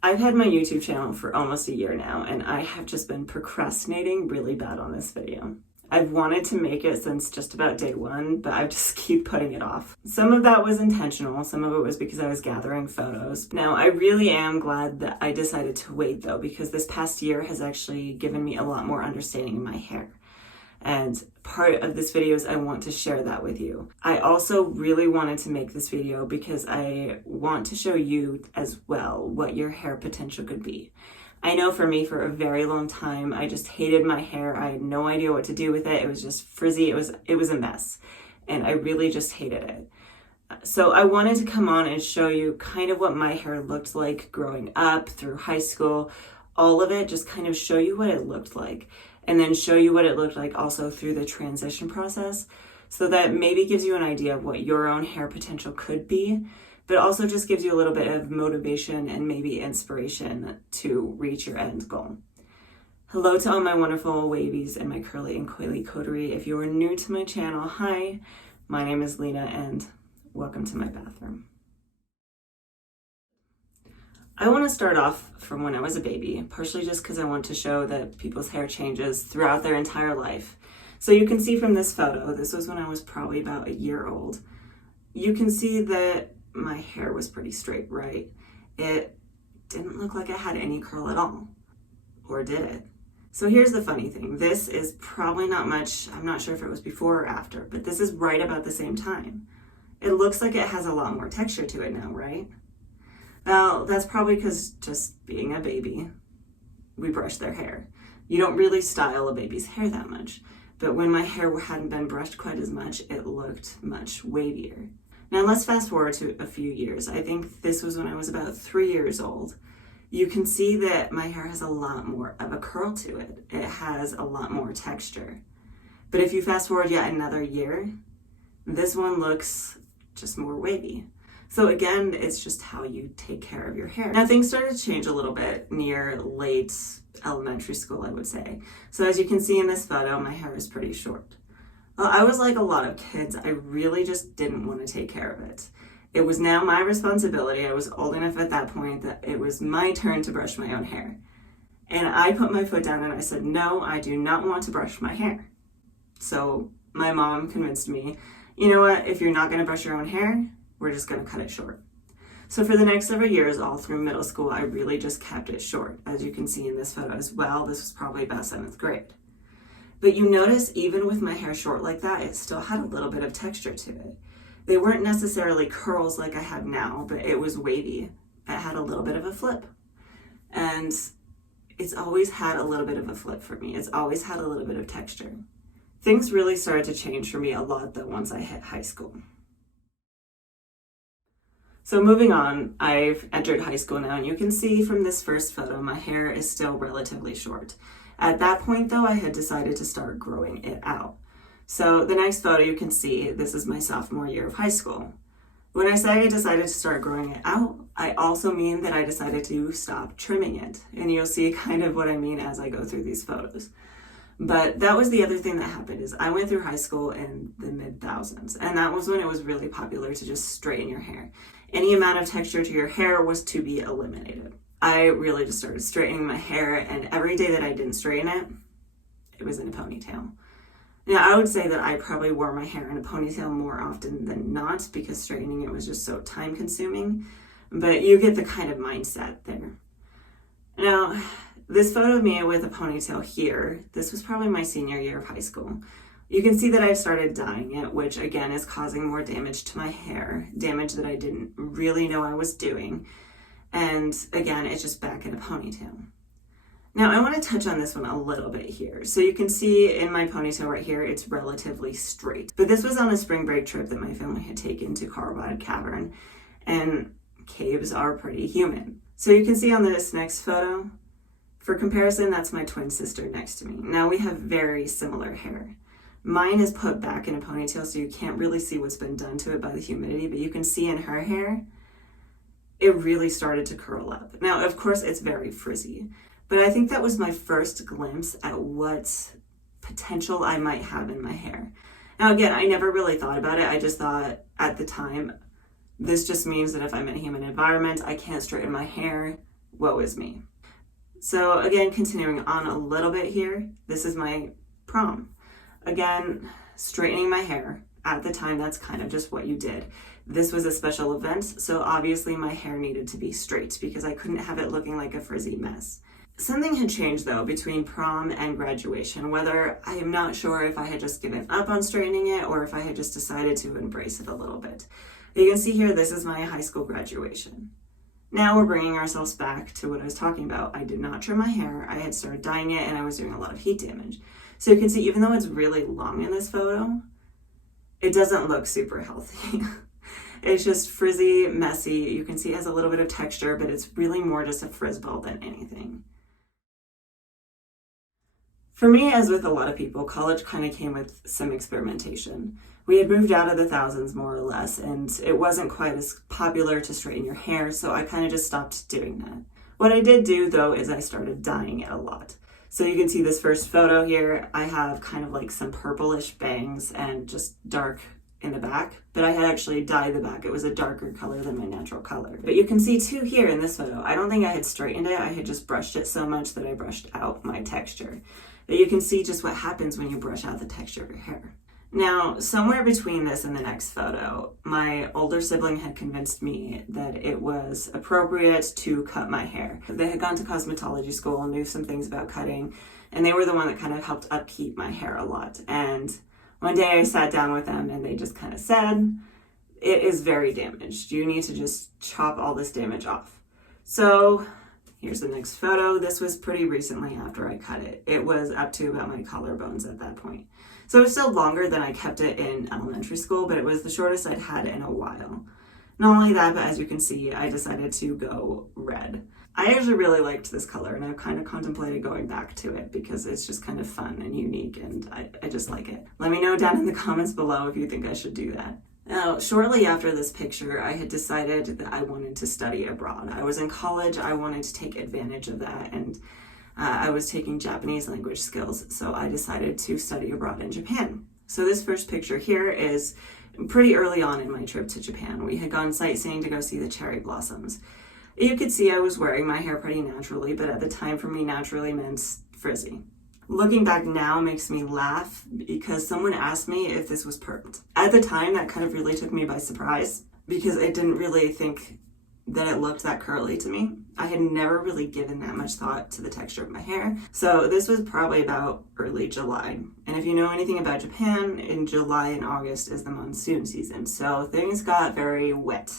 I've had my YouTube channel for almost a year now, and I have just been procrastinating really bad on this video. I've wanted to make it since just about day one, but I just keep putting it off. Some of that was intentional, some of it was because I was gathering photos. Now, I really am glad that I decided to wait though, because this past year has actually given me a lot more understanding in my hair. And part of this video is I want to share that with you. I also really wanted to make this video because I want to show you as well what your hair potential could be. I know for me, for a very long time, I just hated my hair. I had no idea what to do with it. It was just frizzy. It was a mess. And I really just hated it. So I wanted to come on and show you kind of what my hair looked like growing up, through high school, all of it, just kind of show you what it looked like. And then show you what it looked like also through the transition process, so that maybe gives you an idea of what your own hair potential could be, but also just gives you a little bit of motivation and maybe inspiration to reach your end goal. Hello to all my wonderful wavies and my curly and coily coterie. If you are new to my channel, hi, my name is Lena and welcome to my bathroom. I want to start off from when I was a baby, partially just because I want to show that people's hair changes throughout their entire life. So you can see from this photo, this was when I was probably about a year old. You can see that my hair was pretty straight, right? It didn't look like it had any curl at all. Or did it? So here's the funny thing. This is probably not much, I'm not sure if it was before or after, but this is right about the same time. It looks like it has a lot more texture to it now, right? Well, that's probably because just being a baby, we brush their hair. You don't really style a baby's hair that much, but when my hair hadn't been brushed quite as much, it looked much wavier. Now let's fast forward to a few years. I think this was when I was about 3 years old. You can see that my hair has a lot more of a curl to it. It has a lot more texture. But if you fast forward yet another year, this one looks just more wavy. So again, it's just how you take care of your hair. Now things started to change a little bit near late elementary school, I would say. So as you can see in this photo, my hair is pretty short. Well, I was like a lot of kids, I really just didn't want to take care of it. It was now my responsibility. I was old enough at that point that it was my turn to brush my own hair. And I put my foot down and I said, no, I do not want to brush my hair. So my mom convinced me, you know what, if you're not going to brush your own hair, we're just going to cut it short. So for the next several years, all through middle school, I really just kept it short. As you can see in this photo as well, this was probably about 7th grade. But you notice even with my hair short like that, it still had a little bit of texture to it. They weren't necessarily curls like I have now, but it was wavy. It had a little bit of a flip. And it's always had a little bit of a flip for me. It's always had a little bit of texture. Things really started to change for me a lot though once I hit high school. So moving on, I've entered high school now, and you can see from this first photo, my hair is still relatively short. At that point though, I had decided to start growing it out. So the next photo you can see, this is my sophomore year of high school. When I say I decided to start growing it out, I also mean that I decided to stop trimming it. And you'll see kind of what I mean as I go through these photos. But that was the other thing that happened is I went through high school in the mid-thousands, and that was when it was really popular to just straighten your hair. Any amount of texture to your hair was to be eliminated. I really just started straightening my hair, and every day that I didn't straighten it, it was in a ponytail. Now, I would say that I probably wore my hair in a ponytail more often than not because straightening it was just so time consuming, but you get the kind of mindset there. Now, this photo of me with a ponytail here, this was probably my senior year of high school. You can see that I've started dyeing it, which again is causing more damage to my hair, damage that I didn't really know I was doing. And again, it's just back in a ponytail. Now I want to touch on this one a little bit here. So you can see in my ponytail right here, it's relatively straight. But this was on a spring break trip that my family had taken to Carlsbad Cavern, and caves are pretty humid. So you can see on this next photo, for comparison, that's my twin sister next to me. Now we have very similar hair. Mine is put back in a ponytail, so you can't really see what's been done to it by the humidity, but you can see in her hair, it really started to curl up. Now, of course, it's very frizzy, but I think that was my first glimpse at what potential I might have in my hair. Now, again, I never really thought about it. I just thought at the time, this just means that if I'm in a humid environment, I can't straighten my hair. woe is me. So again, continuing on a little bit here, this is my prom. Again, straightening my hair. At the time, that's kind of just what you did. This was a special event, so obviously my hair needed to be straight because I couldn't have it looking like a frizzy mess. Something had changed though between prom and graduation, whether I am not sure if I had just given up on straightening it or if I had just decided to embrace it a little bit. You can see here, this is my high school graduation. Now we're bringing ourselves back to what I was talking about. I did not trim my hair, I had started dyeing it, and I was doing a lot of heat damage. So you can see, even though it's really long in this photo, it doesn't look super healthy. It's just frizzy, messy. You can see it has a little bit of texture, but it's really more just a frizz ball than anything. For me, as with a lot of people, college kind of came with some experimentation. We had moved out of the thousands, more or less, and it wasn't quite as popular to straighten your hair, so I kind of just stopped doing that. What I did do, though, is I started dyeing it a lot. So you can see this first photo here, I have kind of like some purplish bangs and just dark in the back, but I had actually dyed the back. It was a darker color than my natural color. But you can see too here in this photo, I don't think I had straightened it. I had just brushed it so much that I brushed out my texture. But you can see just what happens when you brush out the texture of your hair. Now, somewhere between this and the next photo, my older sibling had convinced me that it was appropriate to cut my hair. They had gone to cosmetology school and knew some things about cutting, and they were the one that kind of helped upkeep my hair a lot. And one day I sat down with them and they just kind of said, it is very damaged. You need to just chop all this damage off. So here's the next photo. This was pretty recently after I cut it. It was up to about my collarbones at that point. So it was still longer than I kept it in elementary school, but it was the shortest I'd had in a while. Not only that, but as you can see, I decided to go red. I actually really liked this color, and I've kind of contemplated going back to it because it's just kind of fun and unique, and I just like it. Let me know down in the comments below if you think I should do that. Now, shortly after this picture, I had decided that I wanted to study abroad. I was in college, I wanted to take advantage of that, and I was taking Japanese language skills, so I decided to study abroad in Japan. So this first picture here is pretty early on in my trip to Japan. We had gone sightseeing to go see the cherry blossoms. You could see I was wearing my hair pretty naturally, but at the time for me, naturally meant frizzy. Looking back now makes me laugh because someone asked me if this was permed. At the time, that kind of really took me by surprise because I didn't really think that it looked that curly to me. I had never really given that much thought to the texture of my hair. So this was probably about early July. And if you know anything about Japan, in July and August is the monsoon season. So things got very wet.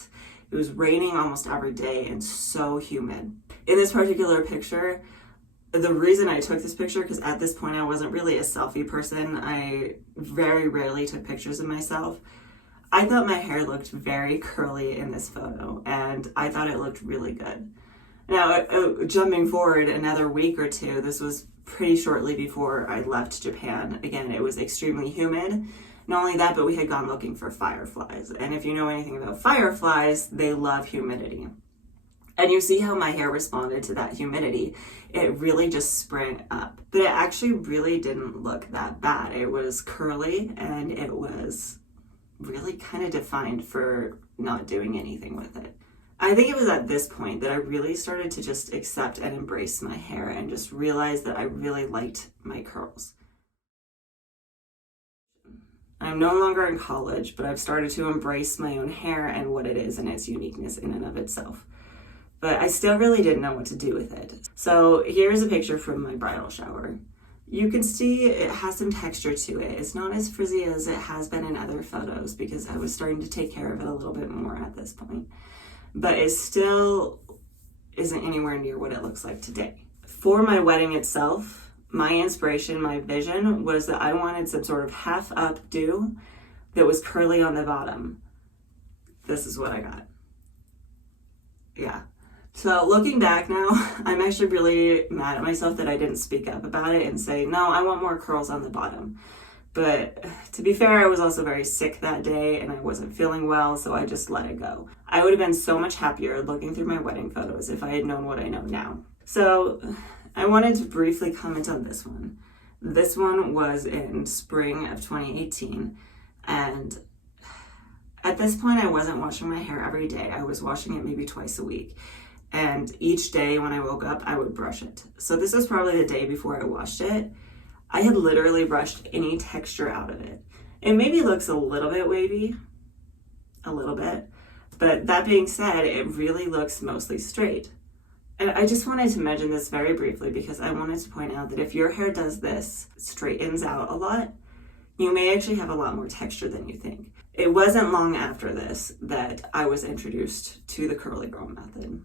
It was raining almost every day and so humid. In this particular picture, the reason I took this picture, because at this point I wasn't really a selfie person. I very rarely took pictures of myself. I thought my hair looked very curly in this photo, and I thought it looked really good. Now, jumping forward another week or two, this was pretty shortly before I left Japan. Again, it was extremely humid. Not only that, but we had gone looking for fireflies. And if you know anything about fireflies, they love humidity. And you see how my hair responded to that humidity. It really just sprang up. But it actually really didn't look that bad. It was curly and it was really kind of defined for not doing anything with it. I think it was at this point that I really started to just accept and embrace my hair and just realize that I really liked my curls. I'm no longer in college, but I've started to embrace my own hair and what it is and its uniqueness in and of itself. But I still really didn't know what to do with it. So here's a picture from my bridal shower. You can see it has some texture to it. It's not as frizzy as it has been in other photos because I was starting to take care of it a little bit more at this point. But it still isn't anywhere near what it looks like today. For my wedding itself, my inspiration, my vision was that I wanted some sort of half updo that was curly on the bottom. This is what I got. Yeah. So looking back now, I'm actually really mad at myself that I didn't speak up about it and say, no, I want more curls on the bottom. But to be fair, I was also very sick that day and I wasn't feeling well, so I just let it go. I would have been so much happier looking through my wedding photos if I had known what I know now. So I wanted to briefly comment on this one. This one was in spring of 2018, and at this point I wasn't washing my hair every day. I was washing it maybe twice a week. And each day when I woke up, I would brush it. So this was probably the day before I washed it. I had literally brushed any texture out of it. It maybe looks a little bit wavy, a little bit, but that being said, it really looks mostly straight. And I just wanted to mention this very briefly because I wanted to point out that if your hair does this, straightens out a lot, you may actually have a lot more texture than you think. It wasn't long after this that I was introduced to the curly girl method.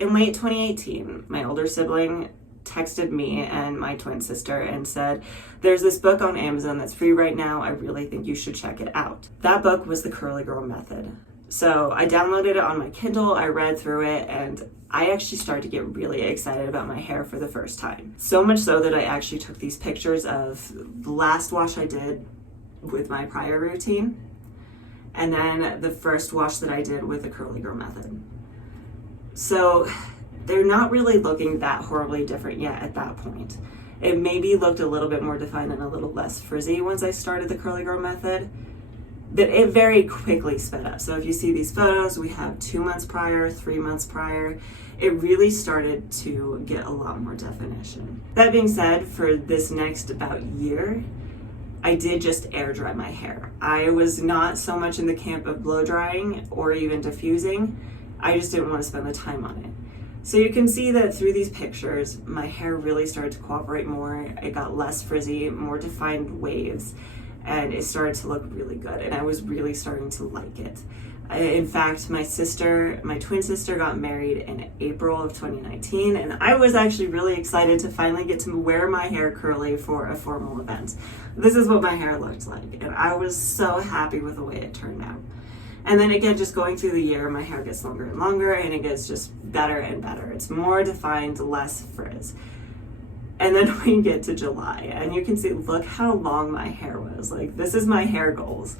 In late 2018, my older sibling texted me and my twin sister and said, there's this book on Amazon that's free right now. I really think you should check it out. That book was the Curly Girl Method. So I downloaded it on my Kindle, I read through it, and I actually started to get really excited about my hair for the first time. So much so that I actually took these pictures of the last wash I did with my prior routine, and then the first wash that I did with the Curly Girl Method. So they're not really looking that horribly different yet at that point. It maybe looked a little bit more defined and a little less frizzy once I started the Curly Girl Method, but it very quickly sped up. So if you see these photos, we have 2 months prior, 3 months prior. It really started to get a lot more definition. That being said, for this next about year, I did just air dry my hair. I was not so much in the camp of blow drying or even diffusing. I just didn't want to spend the time on it. So you can see that through these pictures, my hair really started to cooperate more. It got less frizzy, more defined waves, and it started to look really good. And I was really starting to like it. In fact, my twin sister got married in April of 2019, and I was actually really excited to finally get to wear my hair curly for a formal event. This is what my hair looked like, and I was so happy with the way it turned out. And then again, just going through the year, my hair gets longer and longer, and it gets just better and better. It's more defined, less frizz. And then we get to July, and you can see, look how long my hair was. Like, this is my hair goals.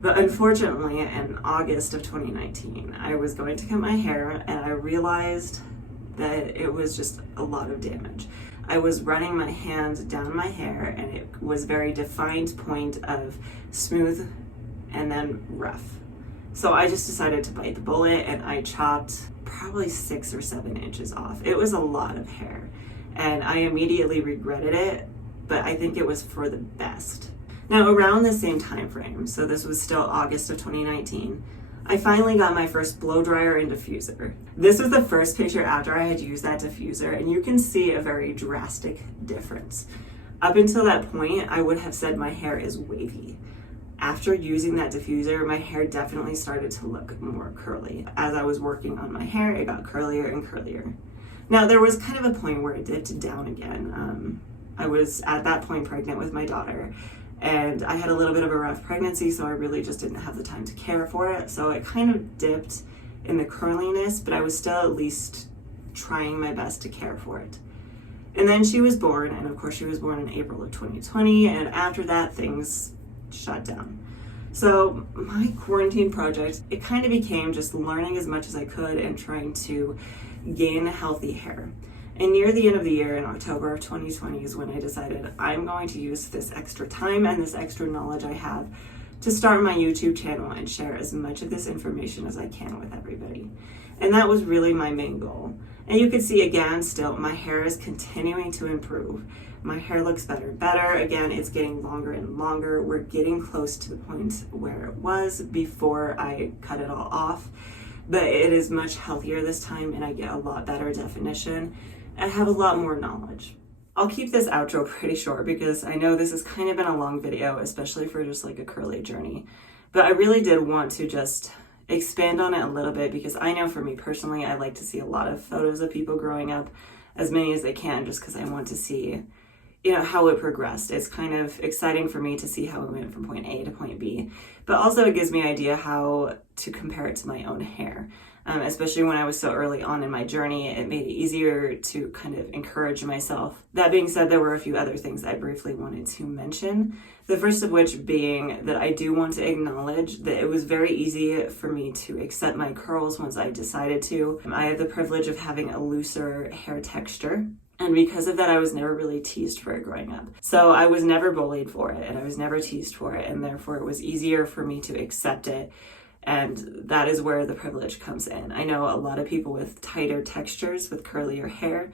But unfortunately, in August of 2019, I was going to cut my hair, and I realized that it was just a lot of damage. I was running my hand down my hair, and it was very defined point of smooth and then rough. So I just decided to bite the bullet, and I chopped probably 6 or 7 inches off. It was a lot of hair, and I immediately regretted it, but I think it was for the best. Now, around the same time frame, so this was still August of 2019, I finally got my first blow dryer and diffuser. This was the first picture after I had used that diffuser, and you can see a very drastic difference. Up until that point, I would have said my hair is wavy. After using that diffuser, my hair definitely started to look more curly. As I was working on my hair, it got curlier and curlier. Now, there was kind of a point where it dipped down again. I was at that point pregnant with my daughter, and I had a little bit of a rough pregnancy, so I really just didn't have the time to care for it. So it kind of dipped in the curliness, but I was still at least trying my best to care for it. And then she was born, and of course she was born in April of 2020, and after that things shut down. So my quarantine project, it kind of became just learning as much as I could and trying to gain healthy hair. And near the end of the year, in October of 2020, is when I decided I'm going to use this extra time and this extra knowledge I have to start my YouTube channel and share as much of this information as I can with everybody. And that was really my main goal. And you can see again, still, my hair is continuing to improve. My hair looks better and better. Again, it's getting longer and longer. We're getting close to the point where it was before I cut it all off. But it is much healthier this time, and I get a lot better definition. I have a lot more knowledge. I'll keep this outro pretty short because I know this has kind of been a long video, especially for just like a curly journey. But I really did want to just expand on it a little bit because I know for me personally, I like to see a lot of photos of people growing up, as many as they can, just because I want to see, you know, how it progressed. It's kind of exciting for me to see how it went from point A to point B, but also it gives me an idea how to compare it to my own hair. Especially when I was so early on in my journey, it made it easier to kind of encourage myself. That being said, there were a few other things I briefly wanted to mention. The first of which being that I do want to acknowledge that it was very easy for me to accept my curls once I decided to. I have the privilege of having a looser hair texture. And because of that, I was never really teased for it growing up. So I was never bullied for it, and I was never teased for it, and therefore it was easier for me to accept it And that is where the privilege comes in. I know a lot of people with tighter textures, with curlier hair,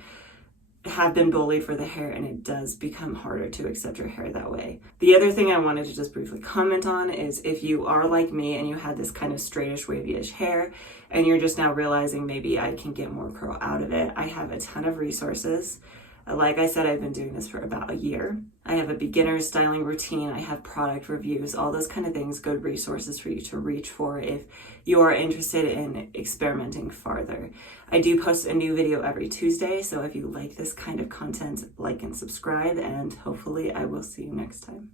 have been bullied for the hair, and it does become harder to accept your hair that way. The other thing I wanted to just briefly comment on is if you are like me and you had this kind of straightish, wavy-ish hair, and you're just now realizing maybe I can get more curl out of it, I have a ton of resources. Like I said, I've been doing this for about a year. I have a beginner's styling routine. I have product reviews, all those kind of things, good resources for you to reach for if you are interested in experimenting farther. I do post a new video every Tuesday, so if you like this kind of content, like and subscribe, and hopefully I will see you next time.